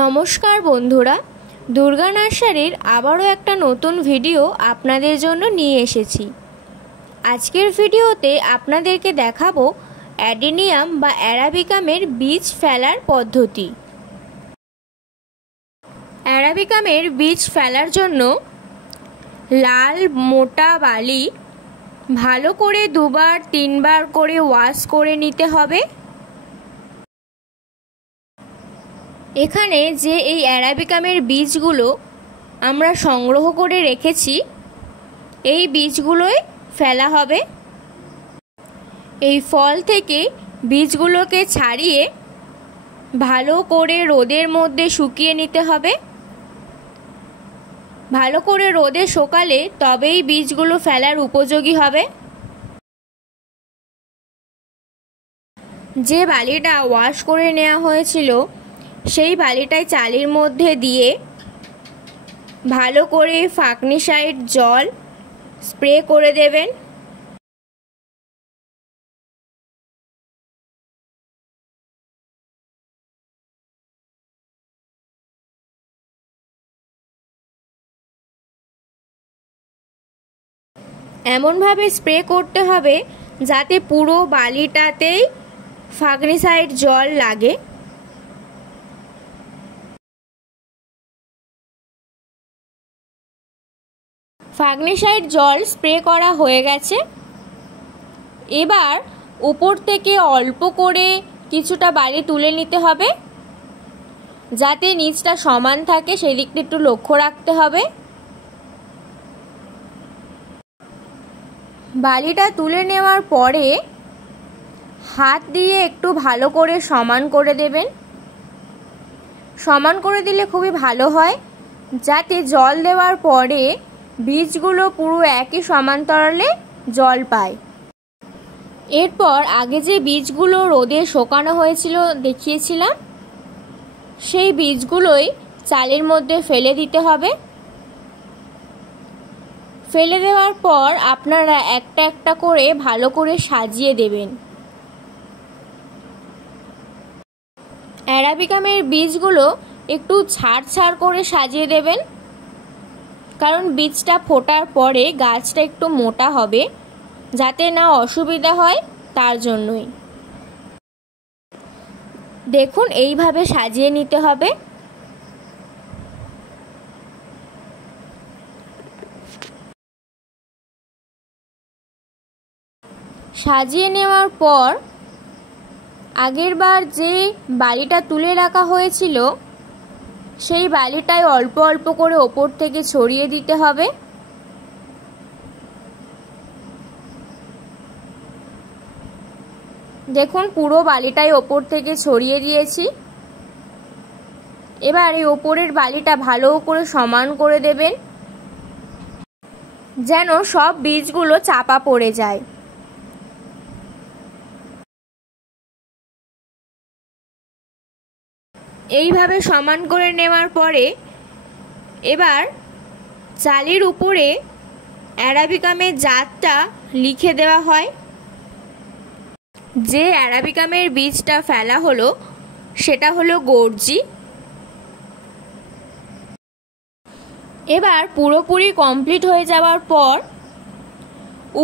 নমস্কার বন্ধুরা, দুর্গা নার্সারির আবারও একটা নতুন ভিডিও আপনাদের জন্য নিয়ে এসেছি। আজকের ভিডিওতে আপনাদেরকে দেখাবো অ্যাডেনিয়াম বা অ্যারাবিকামের বীজ ফেলার পদ্ধতি। অ্যারাবিকামের বীজ ফেলার জন্য লাল মোটা বালি ভালো করে 2-3 করে ওয়াশ করে নিতে হবে। এখানে যে এই অ্যারাবিকামের বীজগুলো আমরা সংগ্রহ করে রেখেছি, এই বীজগুলোই ফেলা হবে। এই ফল থেকে বীজগুলোকে ছাড়িয়ে ভালো করে রোদের মধ্যে শুকিয়ে নিতে হবে। ভালো করে রোদে শুকালে তবেই বীজগুলো ফেলার উপযোগী হবে। যে বালিটা ওয়াশ করে নেওয়া হয়েছিল, সেই বালিটায় চালের মধ্যে দিয়ে ভালো করে ফাঙ্গিসাইড জল স্প্রে করে দেবেন। এমনভাবে স্প্রে করতে হবে যাতে পুরো বালিটাতেই ফাঙ্গিসাইড জল লাগে। ফাঙ্গিসাইড জল স্প্রে করা হয়ে গেছে। এবার উপর থেকে অল্প করে কিছুটা বালি তুলে নিতে হবে, যাতে নিচটা সমান থাকে সেই দিকটা একটু লক্ষ্য রাখতে হবে। বালিটা তুলে নেওয়ার পরে হাত দিয়ে একটু ভালো করে সমান করে দেবেন। সমান করে দিলে খুবই ভালো হয়, যাতে জল দেওয়ার পরে বীজগুলো পুরো একই সমান্তরালে জল পায়। এরপর আগে যে বীজগুলো রোদে শুকানো হয়েছিল দেখিয়েছিলাম, সেই বীজগুলোই চালের মধ্যে ফেলে দিতে হবে। ফেলে দেওয়ার পর আপনারা একটা একটা করে ভালো করে সাজিয়ে দেবেন। অ্যারাবিকামের বীজগুলো একটু ছাড় ছাড় করে সাজিয়ে দেবেন, কারণ বীজটা ফোটার পরে গাছটা একটু মোটা হবে, যাতে না অসুবিধা হয় তার জন্যই। দেখুন, এইভাবে সাজিয়ে নিতে হবে। সাজিয়ে নেওয়ার পর আগেরবার যে বালিটা তুলে রাখা হয়েছিল, সেই বালিটায় অল্প অল্প করে ওপর থেকে ছড়িয়ে দিতে হবে। দেখুন, পুরো বালিটাই ওপর থেকে ছড়িয়ে দিয়েছি। এবার এই ওপরের বালিটা ভালো করে সমান করে দেবেন, যেন সব বীজগুলো চাপা পড়ে যায়। এইভাবে সমান করে নেওয়ার পরে এবার চালের উপরে অ্যারাবিকামের জাতটা লিখে দেওয়া হয়। যে অ্যারাবিকামের বীজটা ফেলা হলো সেটা হলো গর্জি। এবার পুরোপুরি কমপ্লিট হয়ে যাওয়ার পর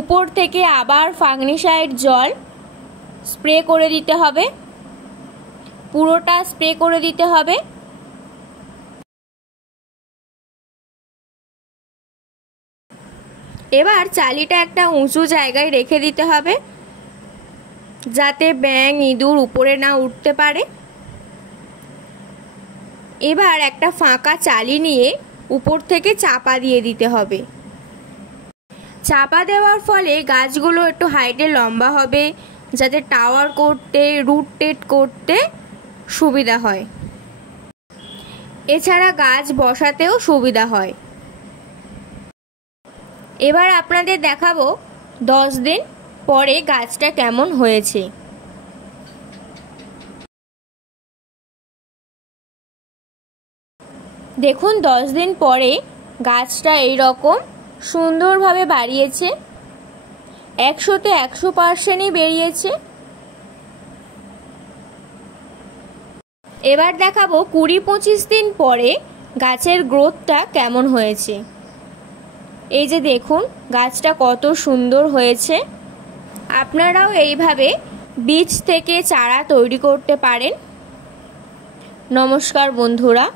উপর থেকে আবার ফাঙ্গিসাইড জল স্প্রে করে দিতে হবে। পুরোটা স্প্রে করে দিতে হবে। এবার চালিটা একটা উঁচু জায়গায় রেখে দিতে হবে, যাতে ব্যাঙ ইঁদুর উপরে না উঠতে পারে। এবার একটা ফাঁকা চালি নিয়ে উপর থেকে চাপা দিয়ে দিতে হবে। চাপা দেওয়ার ফলে গাছগুলো একটু হাইটে লম্বা হবে, যাতে টাওয়ার করতে, রুট টেট করতে সুবিধা হয়। এছাড়া গাছ বসাতেও সুবিধা হয়। এবার আপনাদের দেখাবো 10 দিন পরে গাছটা কেমন হয়েছে। দেখুন, 10 দিন পরে গাছটা এইরকম সুন্দরভাবে বাড়িয়েছে। 100তে 100%ই বেরিয়েছে। এবার দেখাবো 20-25 দিন পরে গাছের গ্রোথটা কেমন হয়েছে। এই যে দেখুন গাছটা কত সুন্দর হয়েছে। আপনারাও এইভাবে বীজ থেকে চারা তৈরি করতে পারেন। নমস্কার বন্ধুরা।